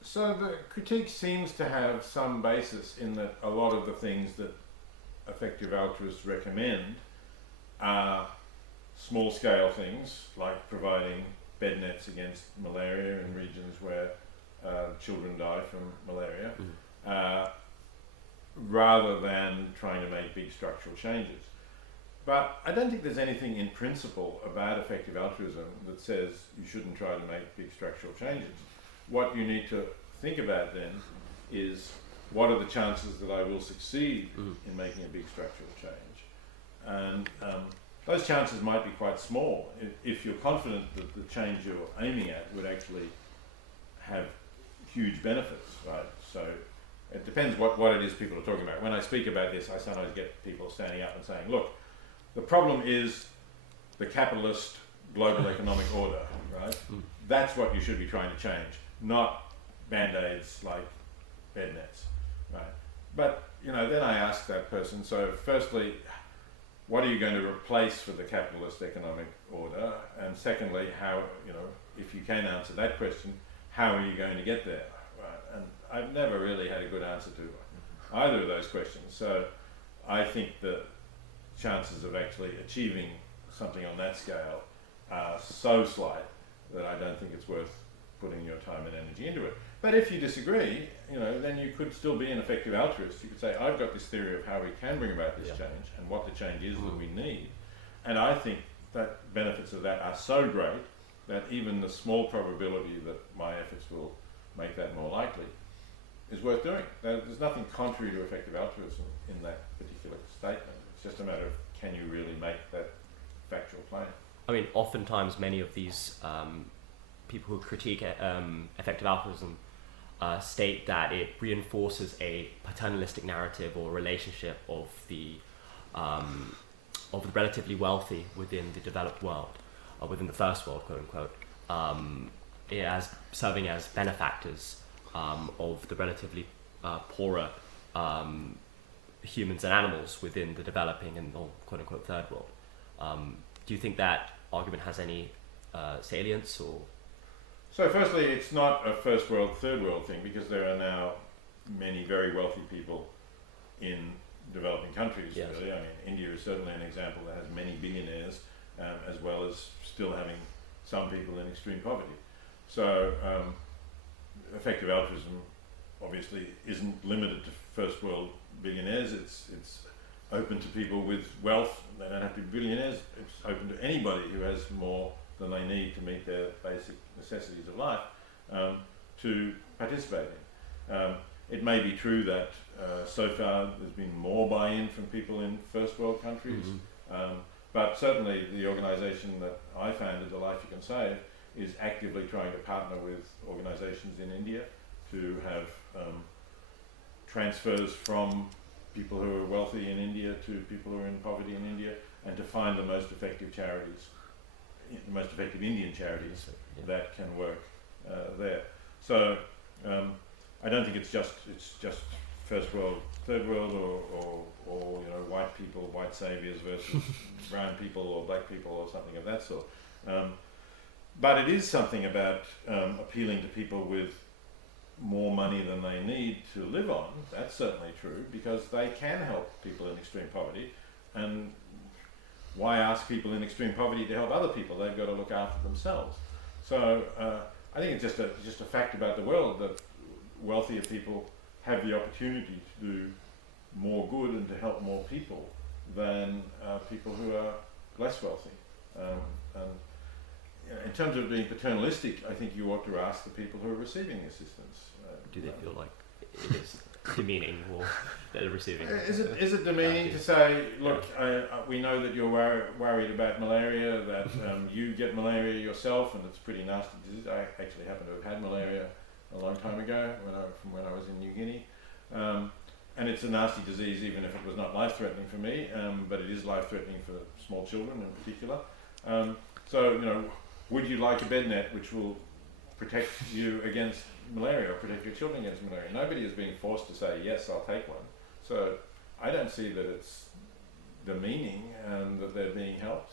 So the critique seems to have some basis in that a lot of the things that effective altruists recommend are small-scale things, like providing bed nets against malaria in regions where children die from malaria, rather than trying to make big structural changes. But I don't think there's anything in principle about effective altruism that says you shouldn't try to make big structural changes. What you need to think about then is, what are the chances that I will succeed in making a big structural change? And those chances might be quite small if you're confident that the change you're aiming at would actually have huge benefits, right? So it depends what it is people are talking about. When I speak about this, I sometimes get people standing up and saying, look, the problem is the capitalist global economic order, right? That's what you should be trying to change, not band-aids like bed nets, right? But, then I ask that person, so firstly, what are you going to replace for the capitalist economic order? And secondly, how, if you can answer that question, how are you going to get there? Right? And I've never really had a good answer to either of those questions. So I think the chances of actually achieving something on that scale are so slight that I don't think it's worth putting your time and energy into it. But if you disagree, then you could still be an effective altruist. You could say, I've got this theory of how we can bring about this change and what the change is that we need. And I think that benefits of that are so great that even the small probability that my efforts will make that more likely is worth doing. There's nothing contrary to effective altruism in that particular statement. It's just a matter of, can you really make that factual claim? I mean, oftentimes many of these people who critique effective altruism state that it reinforces a paternalistic narrative or relationship of the relatively wealthy within the developed world, or within the first world, quote unquote, as serving as benefactors of the relatively poorer humans and animals within the developing and quote unquote third world. Do you think that argument has any salience or? So firstly, it's not a first world, third world thing, because there are now many very wealthy people in developing countries. Yes. Really. I mean, India is certainly an example that has many billionaires, as well as still having some people in extreme poverty. So effective altruism obviously isn't limited to first world billionaires. It's open to people with wealth. They don't have to be billionaires. It's open to anybody who has more than they need to meet their basic necessities of life to participate in. It may be true that so far there's been more buy-in from people in first world countries, but certainly the organisation that I founded, The Life You Can Save, is actively trying to partner with organisations in India to have transfers from people who are wealthy in India to people who are in poverty in India, and to find the most effective charities, the most effective Indian charities that can work there. So I don't think it's just first world, third world, or white people, white saviours versus brown people or black people or something of that sort. But it is something about appealing to people with more money than they need to live on. That's certainly true, because they can help people in extreme poverty. And why ask people in extreme poverty to help other people? They've got to look after themselves. So I think it's just a fact about the world that wealthier people have the opportunity to do more good and to help more people than people who are less wealthy. And in terms of being paternalistic, I think you ought to ask the people who are receiving the assistance. Do they feel like it is demeaning or they're receiving? Is it demeaning to say, look, we know that you're worried about malaria, that you get malaria yourself, and it's a pretty nasty disease. I actually happen to have had malaria a long time ago from when I was in New Guinea. And it's a nasty disease even if it was not life-threatening for me, but it is life-threatening for small children in particular. So, would you like a bed net which will protect you against malaria or protect your children against malaria? Nobody is being forced to say, yes, I'll take one. So I don't see that it's demeaning that they're being helped.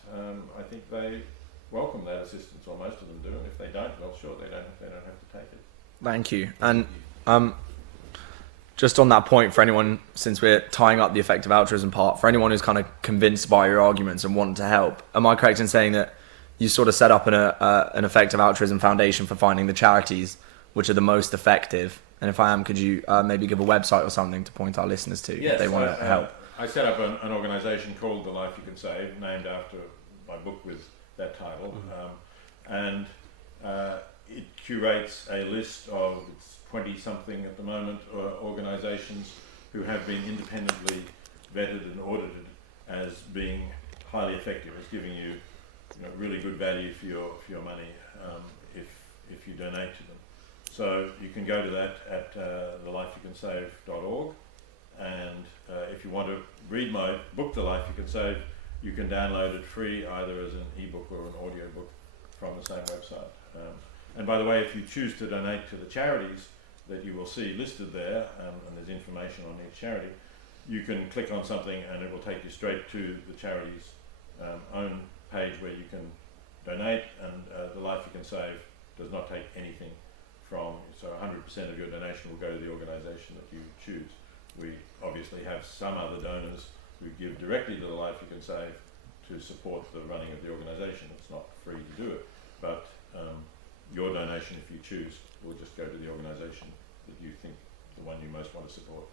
I think they welcome that assistance, or most of them do, and if they don't, well, sure, they don't have to take it. Thank you. And just on that point, for anyone, since we're tying up the effective altruism part, for anyone who's kind of convinced by your arguments and want to help, am I correct in saying that you sort of set up an effective altruism foundation for finding the charities which are the most effective? And if I am, could you maybe give a website or something to point our listeners to if they want to help? I set up an organisation called The Life You Can Save, named after my book with that title, and it curates a list of 20-something at the moment organisations who have been independently vetted and audited as being highly effective, as giving you really good value for your money if you donate to them. So you can go to that at thelifeyoucansave.org, and if you want to read my book, The Life You Can Save, you can download it free either as an ebook or an audio book from the same website. And by the way, if you choose to donate to the charities that you will see listed there, and there's information on each charity, you can click on something and it will take you straight to the charity's own page where you can donate, and The Life You Can Save does not take anything from, so 100% of your donation will go to the organisation that you choose. We obviously have some other donors who give directly to the Life You Can Save to support the running of the organisation. It's not free to do it, but your donation, if you choose, will just go to the organisation that you think the one you most want to support.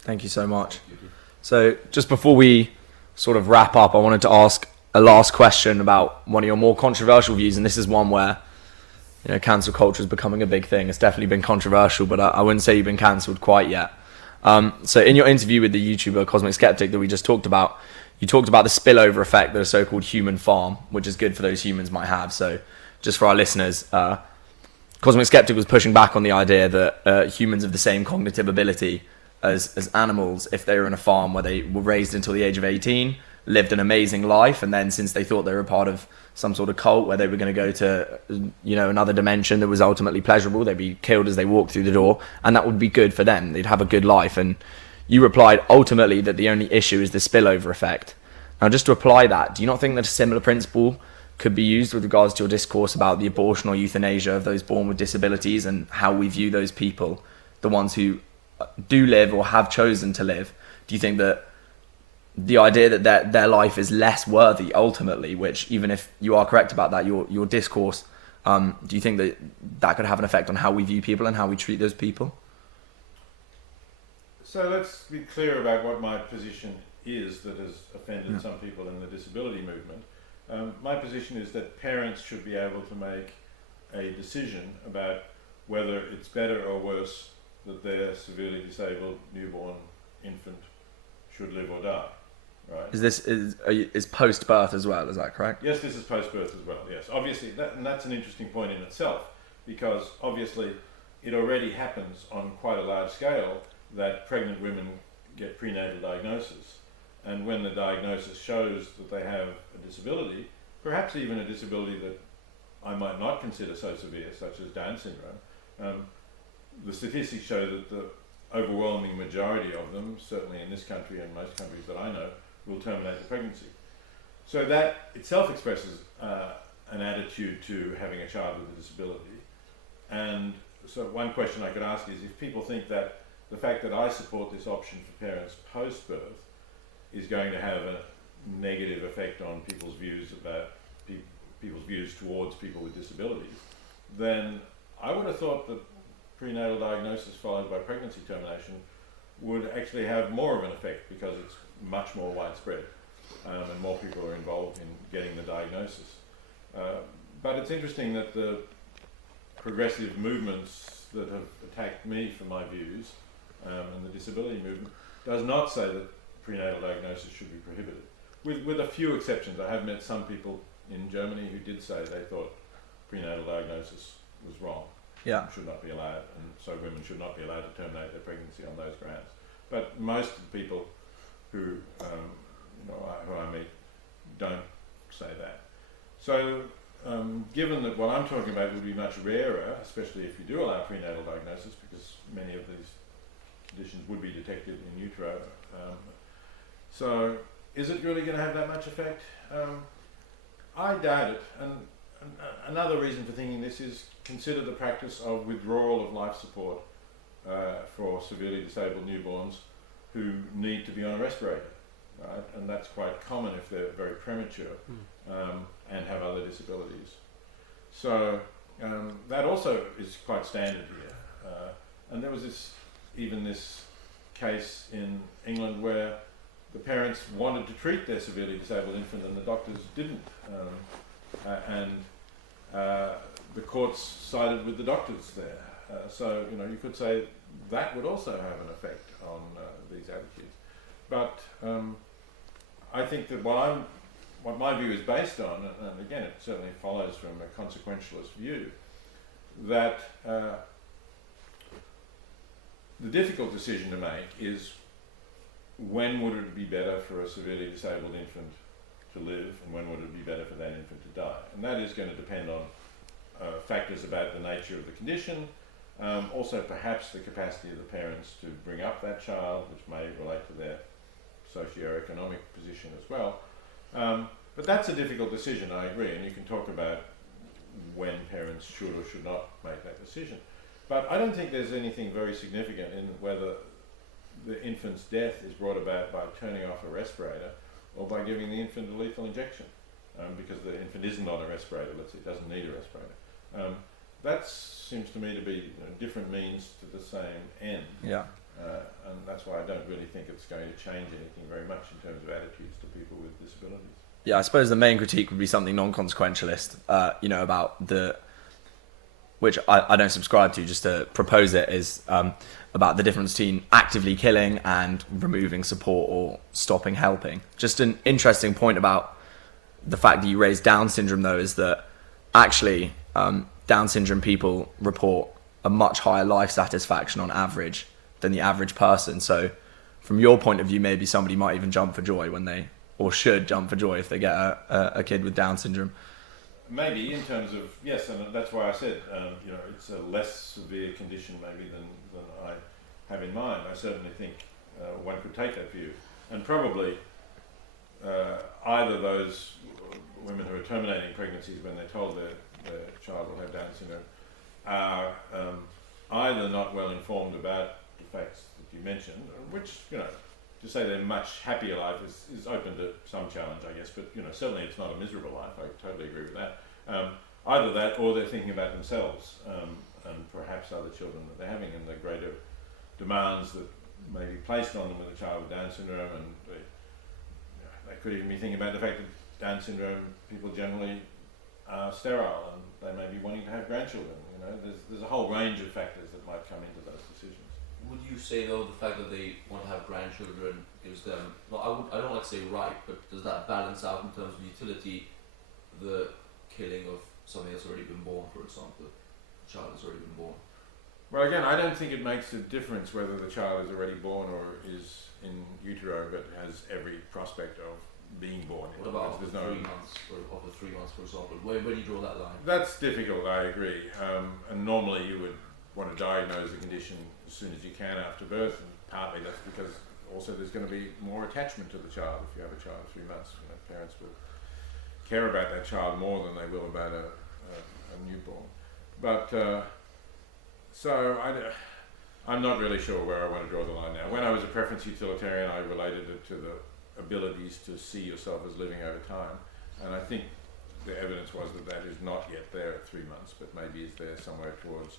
Thank you so much. So just before we sort of wrap up, I wanted to ask a last question about one of your more controversial views, and this is one where, you know, cancel culture is becoming a big thing. It's definitely been controversial, but I wouldn't say you've been cancelled quite yet. So in your interview with the YouTuber Cosmic Skeptic that we just talked about, you talked about the spillover effect that a so-called human farm, which is good for those humans, might have. So just for our listeners, Cosmic Skeptic was pushing back on the idea that humans have the same cognitive ability as animals if they were in a farm where they were raised until the age of 18, lived an amazing life, and then since they thought they were part of some sort of cult where they were going to go to, you know, another dimension that was ultimately pleasurable, they'd be killed as they walked through the door, and that would be good for them. They'd have a good life. And you replied ultimately that the only issue is the spillover effect. Now, just to apply that, do you not think that a similar principle could be used with regards to your discourse about the abortion or euthanasia of those born with disabilities and how we view those people, the ones who do live or have chosen to live? Do you think that the idea that their life is less worthy ultimately, which even if you are correct about that, your discourse, do you think that could have an effect on how we view people and how we treat those people? So let's be clear about what my position is that has offended some people in the disability movement. My position is that parents should be able to make a decision about whether it's better or worse that their severely disabled newborn infant should live or die. Right. Is post-birth as well, is that correct? Yes, this is post-birth as well, yes. Obviously, that's an interesting point in itself, because obviously it already happens on quite a large scale that pregnant women get prenatal diagnosis. And when the diagnosis shows that they have a disability, perhaps even a disability that I might not consider so severe, such as Down syndrome, the statistics show that the overwhelming majority of them, certainly in this country and most countries that I know, will terminate the pregnancy. So that itself expresses an attitude to having a child with a disability. And so one question I could ask is, if people think that the fact that I support this option for parents post-birth is going to have a negative effect on people's views about people's views towards people with disabilities, then I would have thought that prenatal diagnosis followed by pregnancy termination would actually have more of an effect, because it's much more widespread and more people are involved in getting the diagnosis. But it's interesting that the progressive movements that have attacked me for my views and the disability movement does not say that prenatal diagnosis should be prohibited, with a few exceptions. I have met some people in Germany who did say they thought prenatal diagnosis was wrong. Yeah. Should not be allowed, and so women should not be allowed to terminate their pregnancy on those grounds. But most of the people who I meet don't say that. So given that what I'm talking about would be much rarer, especially if you do allow prenatal diagnosis, because many of these conditions would be detected in utero, so is it really going to have that much effect? I doubt it. And another reason for thinking this is, consider the practice of withdrawal of life support for severely disabled newborns who need to be on a respirator, right? And that's quite common if they're very premature and have other disabilities. So that also is quite standard here. And there was this case in England where the parents wanted to treat their severely disabled infant and the doctors didn't. The courts sided with the doctors there. So, you could say that would also have an effect on these attitudes. But I think that what my view is based on, and again it certainly follows from a consequentialist view, that the difficult decision to make is, when would it be better for a severely disabled infant to live, and when would it be better for that infant to die? And that is going to depend on factors about the nature of the condition, also perhaps the capacity of the parents to bring up that child, which may relate to their socio-economic position as well. But that's a difficult decision, I agree, and you can talk about when parents should or should not make that decision. But I don't think there's anything very significant in whether the infant's death is brought about by turning off a respirator or by giving the infant a lethal injection, because the infant isn't on a respirator, let's say, it doesn't need a respirator. That seems to me to be different means to the same end. Yeah. And that's why I don't really think it's going to change anything very much in terms of attitudes to people with disabilities. Yeah, I suppose the main critique would be something non-consequentialist, about which I don't subscribe to, just to propose it, is about the difference between actively killing and removing support or stopping helping. Just an interesting point about the fact that you raised Down syndrome, though, is that actually Down syndrome people report a much higher life satisfaction on average than the average person. So from your point of view, maybe somebody might even jump for joy when they, or should jump for joy if they get a kid with Down syndrome. Maybe in terms of, yes, and that's why I said, it's a less severe condition maybe than I have in mind. I certainly think one could take that view. And probably either those women who are terminating pregnancies when they're told their child will have Down syndrome are either not well informed about the facts that you mentioned, which, to say they're much happier life is open to some challenge, I guess, but certainly it's not a miserable life. I totally agree with that. Either that, or they're thinking about themselves and perhaps other children that they're having, and the greater demands that may be placed on them with a child with Down syndrome, and they could even be thinking about the fact that Down syndrome people generally are sterile and they may be wanting to have grandchildren. There's a whole range of factors that might come into those decisions. Would you say though the fact that they want to have grandchildren gives them, well, I don't like to say right, but does that balance out in terms of utility the killing of something that's already been born, for example, a child that's already been born? Well, again, I don't think it makes a difference whether the child is already born or is in utero but has every prospect of being born. What about after 3 months, for example? Where do you draw that line? That's difficult, I agree. And normally you would want to diagnose the condition as soon as you can after birth, and partly that's because also there's going to be more attachment to the child if you have a child of 3 months. Parents will care about that child more than they will about a newborn. But I'm not really sure where I want to draw the line now. When I was a preference utilitarian, I related it to the abilities to see yourself as living over time, and I think the evidence was that is not yet there at 3 months, but maybe is there somewhere towards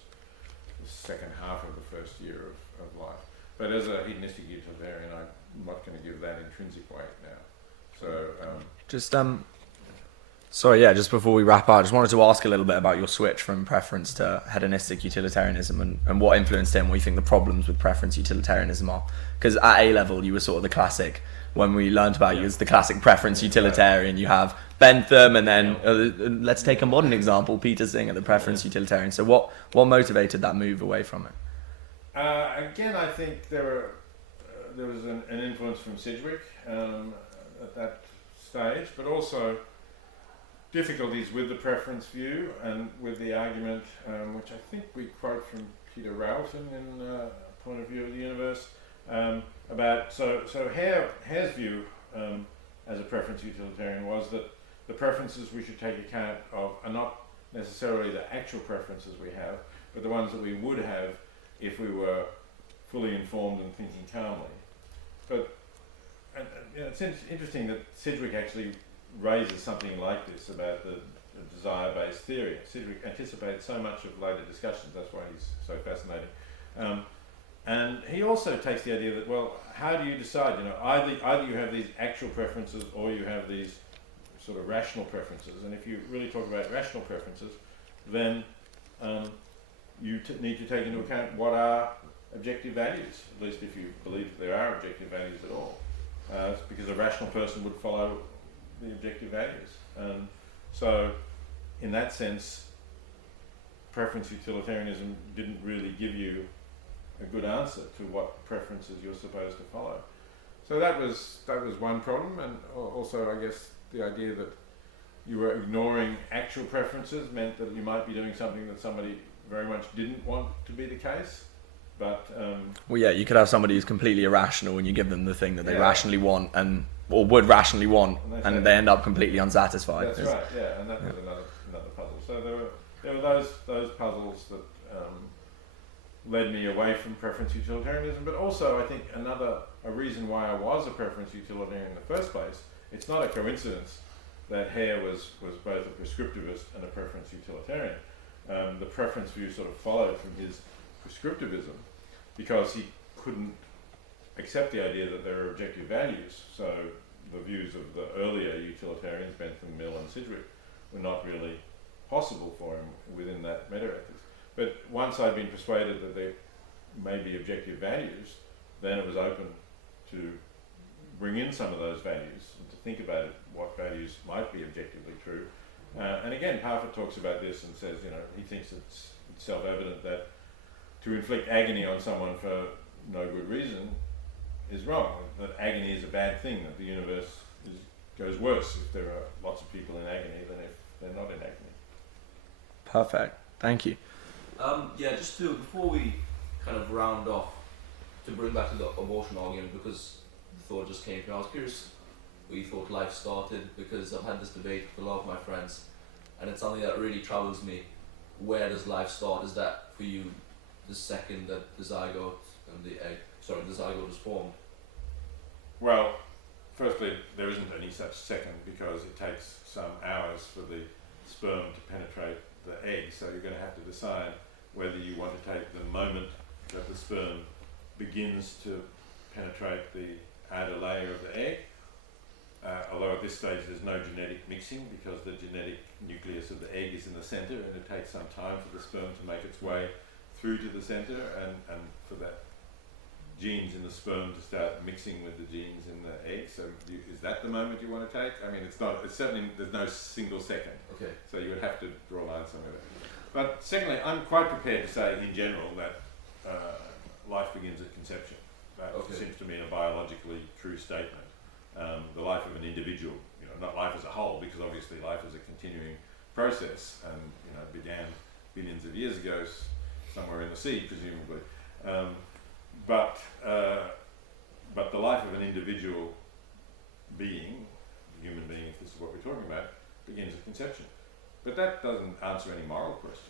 the second half of the first year of life. But as a hedonistic utilitarian, I'm not going to give that intrinsic weight now. So just before we wrap up, I just wanted to ask a little bit about your switch from preference to hedonistic utilitarianism, and what influenced it, and what you think the problems with preference utilitarianism are. Because at A level, you were sort of the classic, when we learned about you as the classic preference utilitarian. You have Bentham, and then let's take a modern example, Peter Singer, the preference utilitarian. So what motivated that move away from it? Again, I think there was an influence from Sidgwick at that stage, but also difficulties with the preference view and with the argument, which I think we quote from Peter Rowton in Point of View of the Universe, about Hare's view as a preference utilitarian was that the preferences we should take account of are not necessarily the actual preferences we have, but the ones that we would have if we were fully informed and thinking calmly. But it's interesting that Sidgwick actually raises something like this about the desire-based theory. Sidgwick anticipates so much of later discussions, that's why he's so fascinating. And he also takes the idea that, well, how do you decide? Either you have these actual preferences or you have these sort of rational preferences. And if you really talk about rational preferences, then you need to take into account what are objective values, at least if you believe that there are objective values at all. Because a rational person would follow the objective values. So in that sense, preference utilitarianism didn't really give you a good answer to what preferences you're supposed to follow. So that was one problem, and also I guess the idea that you were ignoring actual preferences meant that you might be doing something that somebody very much didn't want to be the case. But you could have somebody who's completely irrational and you give them the thing that they rationally want or would rationally want, and they end up completely unsatisfied. That's right, and that was another puzzle. So there were those puzzles that led me away from preference utilitarianism, but also I think a reason why I was a preference utilitarian in the first place, it's not a coincidence that Hare was both a prescriptivist and a preference utilitarian. The preference view sort of followed from his prescriptivism because he couldn't accept the idea that there are objective values. So the views of the earlier utilitarians, Bentham, Mill and Sidgwick, were not really possible for him within that meta-ethics. But once I'd been persuaded that there may be objective values, then it was open to bring in some of those values and to think about it, what values might be objectively true. And again, Parfit talks about this and says, he thinks it's self-evident that to inflict agony on someone for no good reason is wrong, that agony is a bad thing, that the universe goes worse if there are lots of people in agony than if they're not in agony. Perfect. Thank you. Just before we kind of round off, to bring back to the abortion argument, because the thought just came to me, I was curious where you thought life started, because I've had this debate with a lot of my friends, and it's something that really troubles me. Where does life start? Is that for you the second that the zygote and the zygote is formed? Well, firstly, there isn't any such second because it takes some hours for the sperm to penetrate the egg, so you're going to have to decide whether you want to take the moment that the sperm begins to penetrate the outer layer of the egg, although at this stage there's no genetic mixing because the genetic nucleus of the egg is in the centre, and it takes some time for the sperm to make its way through to the centre and for that genes in the sperm to start mixing with the genes in the egg. So is that the moment you want to take? I mean, it's certainly, there's no single second. Okay. So you would have to draw a line somewhere there. But secondly, I'm quite prepared to say in general that life begins at conception. That seems to me a biologically true statement. The life of an individual, not life as a whole, because obviously life is a continuing process and began billions of years ago somewhere in the sea, presumably. But the life of an individual being, human being, if this is what we're talking about, begins at conception. But that doesn't answer any moral questions.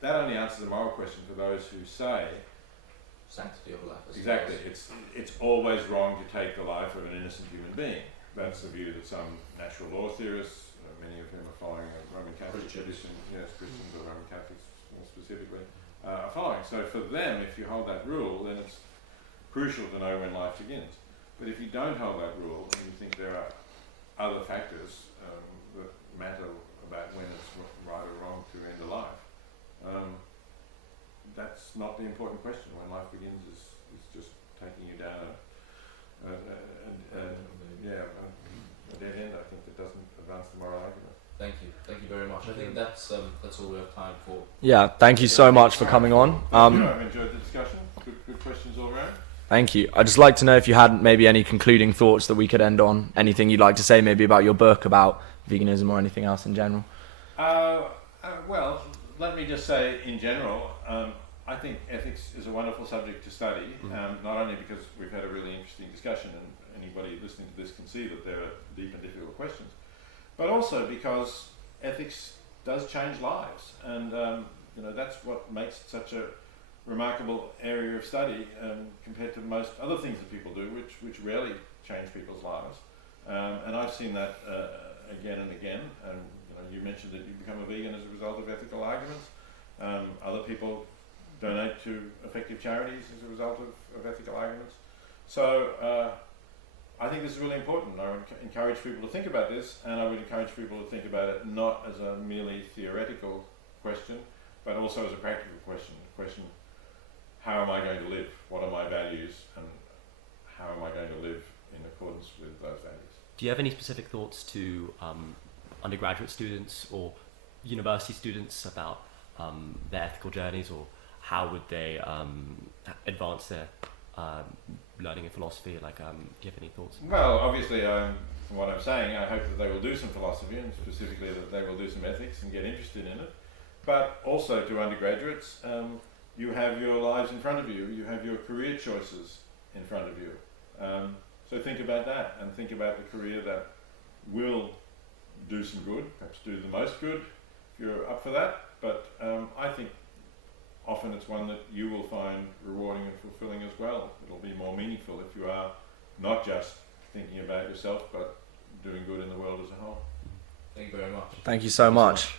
That only answers a moral question for those who say sanctity of life. Exactly. It's always wrong to take the life of an innocent human being. That's the view that some natural law theorists, many of whom are following a Roman Catholic tradition, Christians or Roman Catholics more specifically, are following. So for them, if you hold that rule, then it's crucial to know when life begins. But if you don't hold that rule and you think there are other factors that matter about when it's right or wrong to end a life, that's not the important question. When life begins is just taking you down a dead end, I think, that doesn't advance the moral argument. Thank you very much. I think that's all we have time for. Yeah, thank you so much for coming on. I've enjoyed the discussion. Good questions all around. Thank you. I'd just like to know if you had maybe any concluding thoughts that we could end on. Anything you'd like to say maybe about your book, about veganism or anything else in general? Well, let me just say in general, I think ethics is a wonderful subject to study, not only because we've had a really interesting discussion and anybody listening to this can see that there are deep and difficult questions, but also because ethics does change lives, and that's what makes it such a remarkable area of study compared to most other things that people do, which rarely change people's lives. And I've seen that again and again. And you mentioned that you become a vegan as a result of ethical arguments. Other people donate to effective charities as a result of ethical arguments. So I think this is really important. I would encourage people to think about this, and I would encourage people to think about it not as a merely theoretical question, but also as a practical question. How am I going to live? What are my values? And how am I going to live in accordance with those values? Do you have any specific thoughts to undergraduate students or university students about their ethical journeys, or how would they advance their learning in philosophy? Do you have any thoughts? Well, obviously, from what I'm saying, I hope that they will do some philosophy, and specifically that they will do some ethics and get interested in it. But also to undergraduates, you have your lives in front of you. You have your career choices in front of you. So think about that, and think about the career that will do some good, perhaps do the most good if you're up for that. But I think often it's one that you will find rewarding and fulfilling as well. It'll be more meaningful if you are not just thinking about yourself, but doing good in the world as a whole. Thank you very much. Thank you so much.